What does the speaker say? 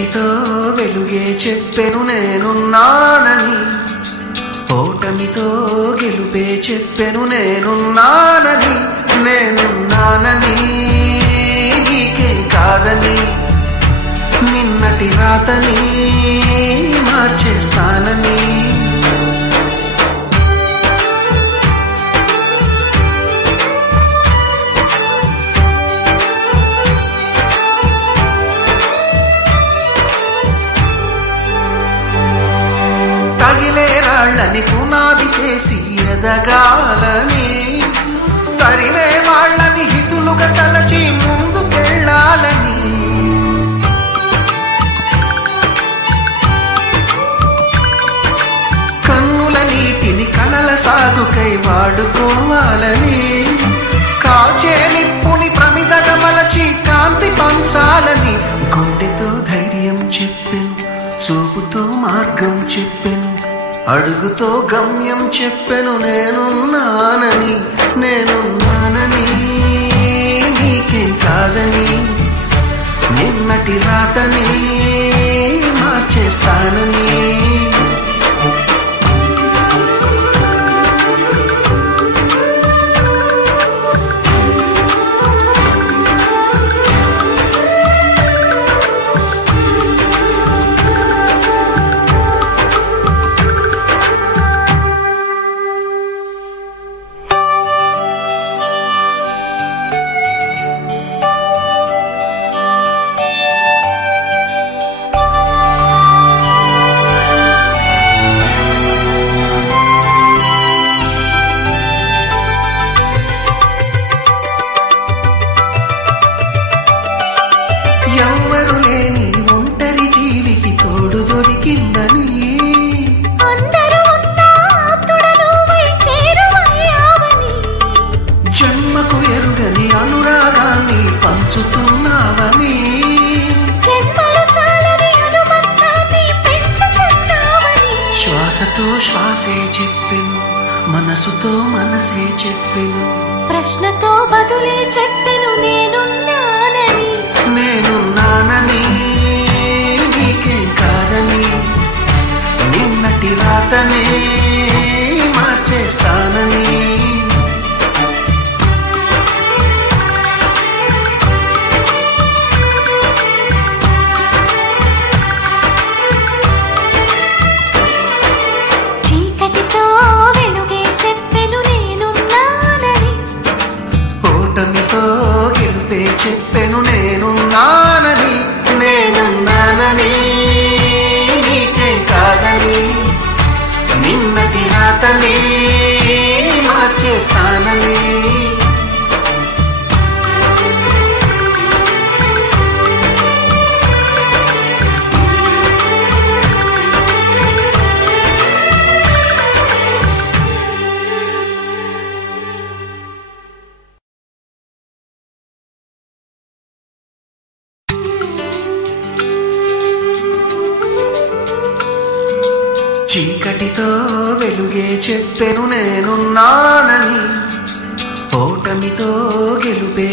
చీకటితో వెలుగే చెప్పెను నేనున్నానని, ఓటమితో గెలుపే చెప్పెను నేనున్నానని, నేనున్నానని నీకేం కాదని, నిన్నటి రాతని మార్చేస్తానని. తగిలే రాళ్ళని పునాది చేసి ఎదగాలని, తరిమే వాళ్ళని హితులుగా తలచి ముందుకెళ్ళాలని, కన్నుల నీటిని కలల సాగుకై వాడుకోవాలని, కాచే నిప్పుని ప్రమిదగా మలచి కాంతి పంచాలని, గుండెతో ధైర్యం చెప్పెను, చూపుతో మార్గం చెప్పెను, అడుగుతో గమ్యం చెప్పెను నేనున్నానని, నేనున్నానని నీకేం కాదని, నిన్నటి రాతని మార్చేస్తానని. ఎవ్వరు లేని ఒంటరి జీవికి తోడు దొరికిందని, జన్మకు ఎరుగని అనురాగాన్ని పంచుతున్నావని, శ్వాసతో శ్వాసే చెప్పెను, మనసుతో మనసే చెప్పెను, ప్రశ్నతో బదులే చెప్పెను నేనున్నానని, నేనున్నానని నీకేం కాదని, నిన్నటి రాతనే మార్చేస్తానని. చీకటితో వెలుగే చెప్పెను నేనున్నానని, ఓటమితో గెలుపే చెప్పెను నేనున్నానని, నేనున్నానని నీకేం కాదని, నిన్నటి రాతని మార్చేస్తానని. చీకటితో వెలుగే చెప్పెను నేనున్నానని, ఓటమితో గెలుపే